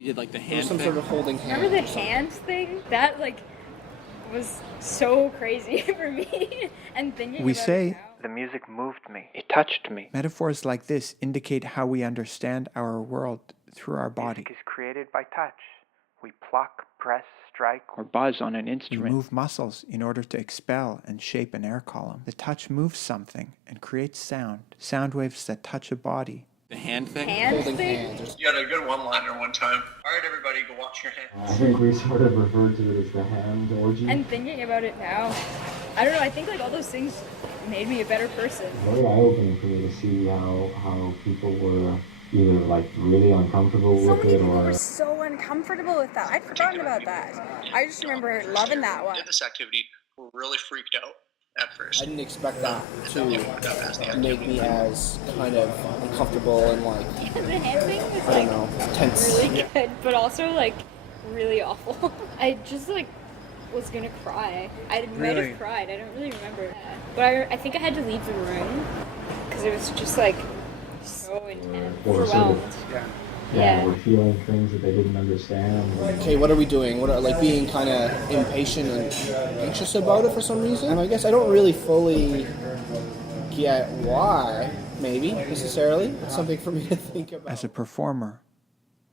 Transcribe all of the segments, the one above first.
You did like the There hand was some thing? sort of holding hands. Remember the hands thing? That was so crazy for me. And thinking We about say, it now. The music moved me. It touched me. metaphors like this indicate how we understand our world through our body. Music is created by touch. We pluck, press, strike, or buzz on an We instrument. move muscles in order to expel and shape an air column. The touch moves something and creates sound waves that touch a body. The hand thing? Hands Holding thing? hands. You had a good one-liner one time. All right, everybody, go wash your hands. I think we sort of referred to it as the hand orgy. And thinking about it now, I don't know, I think all those things made me a better person. Very eye-opening for me to see how people were either really uncomfortable So with many it people or were so uncomfortable with that. I'd forgotten about that. I just remember loving that one. Did this activity, were really freaked out at first. I didn't expect that to make me as kind of uncomfortable and The hand thing was I don't know, tense. really good, but also really awful. I just was gonna cry. I might have cried. I don't really remember. But I think I had to leave the room because it was just so intense, or sort overwhelmed. of Yeah. were feeling things that they didn't understand. Okay, what are we doing? What are being kind of impatient and anxious about it for some reason? And I guess I don't really fully get why, maybe, necessarily. It's something for me to think about. As a performer,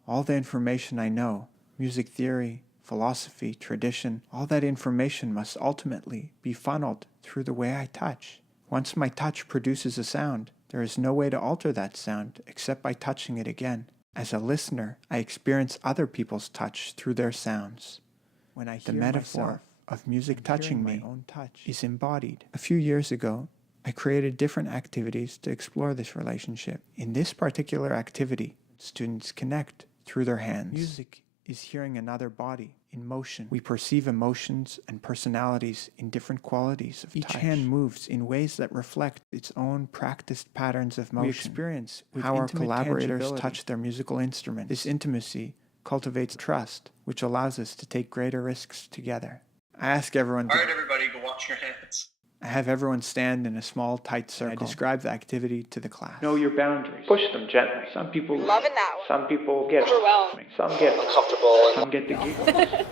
all the information I know, music theory, philosophy, tradition, all that information must ultimately be funneled through the way I touch. Once my touch produces a sound, there is no way to alter that sound except by touching it again. As a listener, I experience other people's touch through their sounds. When I hear the metaphor of music touching me, my own touch is embodied. A few years ago, I created different activities to explore this relationship. In this particular activity, students connect through their hands. Music is hearing another body in motion. We perceive emotions and personalities in different qualities of touch. Each hand moves in ways that reflect its own practiced patterns of motion. We experience how our collaborators touch their musical instrument. This intimacy cultivates trust, which allows us to take greater risks together. I ask everyone All right, everybody, go wash your hands. I have everyone stand in a small, tight circle. I describe the activity to the class. Know your boundaries. Push them gently. Some people Loving that one. Some people get Overwhelmed. Some get Uncomfortable. Some get the giggles.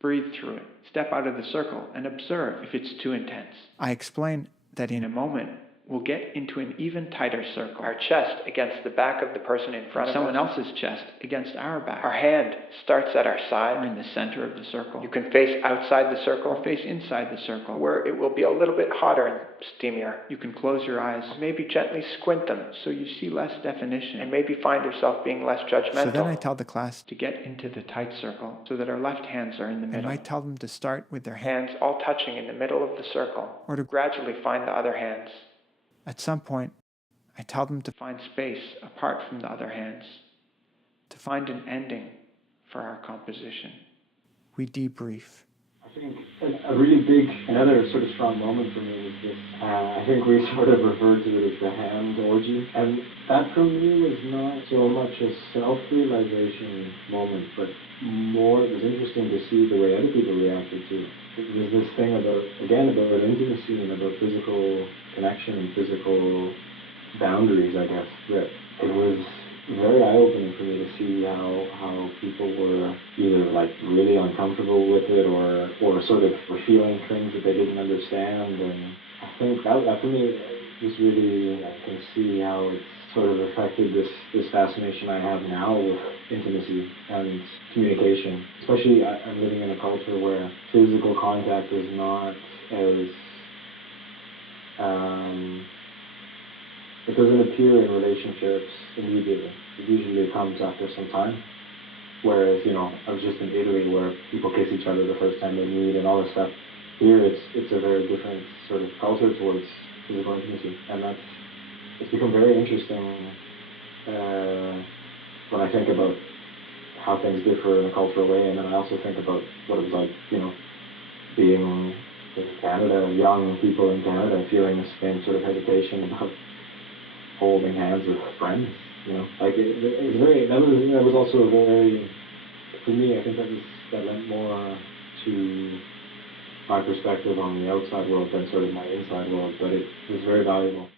Breathe through it. Step out of the circle and observe if it's too intense. I explain that In a moment, we'll get into an even tighter circle. Our chest against the back of the person in front of us. Someone else's chest against our back. Our hand starts at our side or in the center of the circle. You can face outside the circle or face inside the circle, where it will be a little bit hotter and steamier. You can close your eyes, or maybe gently squint them so you see less definition, and maybe find yourself being less judgmental. So then I tell the class to get into the tight circle so that our left hands are in the I middle. might tell them to start with their hands. Hands all touching in the middle of the circle, Or to gradually find the other hands. At some point, I tell them to Find space apart from the other hands, to find an ending for our composition. we debrief. I think a really big, another sort of strong moment for me was this. I think we sort of referred to it as the hand orgy. And that for me was not so much a self-realization moment, but more, it was interesting to see the way other people reacted to it. It was this thing about intimacy and about physical connection and physical boundaries, I guess, that it was very eye-opening for me to see how people were either really uncomfortable with it or sort of were feeling things that they didn't understand. And I think that for me was really, I can see how it's sort of affected this fascination I have now with intimacy and communication. Especially I'm living in a culture where physical contact is not as it doesn't appear in relationships immediately. It usually comes after some time. Whereas, I was just in Italy where people kiss each other the first time they meet and all this stuff. Here it's a very different sort of culture towards physical intimacy. And it's become very interesting when I think about how things differ in a cultural way, and then I also think about what it was like, being in Canada, young people in Canada feeling the same sort of hesitation about holding hands with friends, it was very, that was also a very, for me, I think that lent more to my perspective on the outside world than sort of my inside world, but it was very valuable.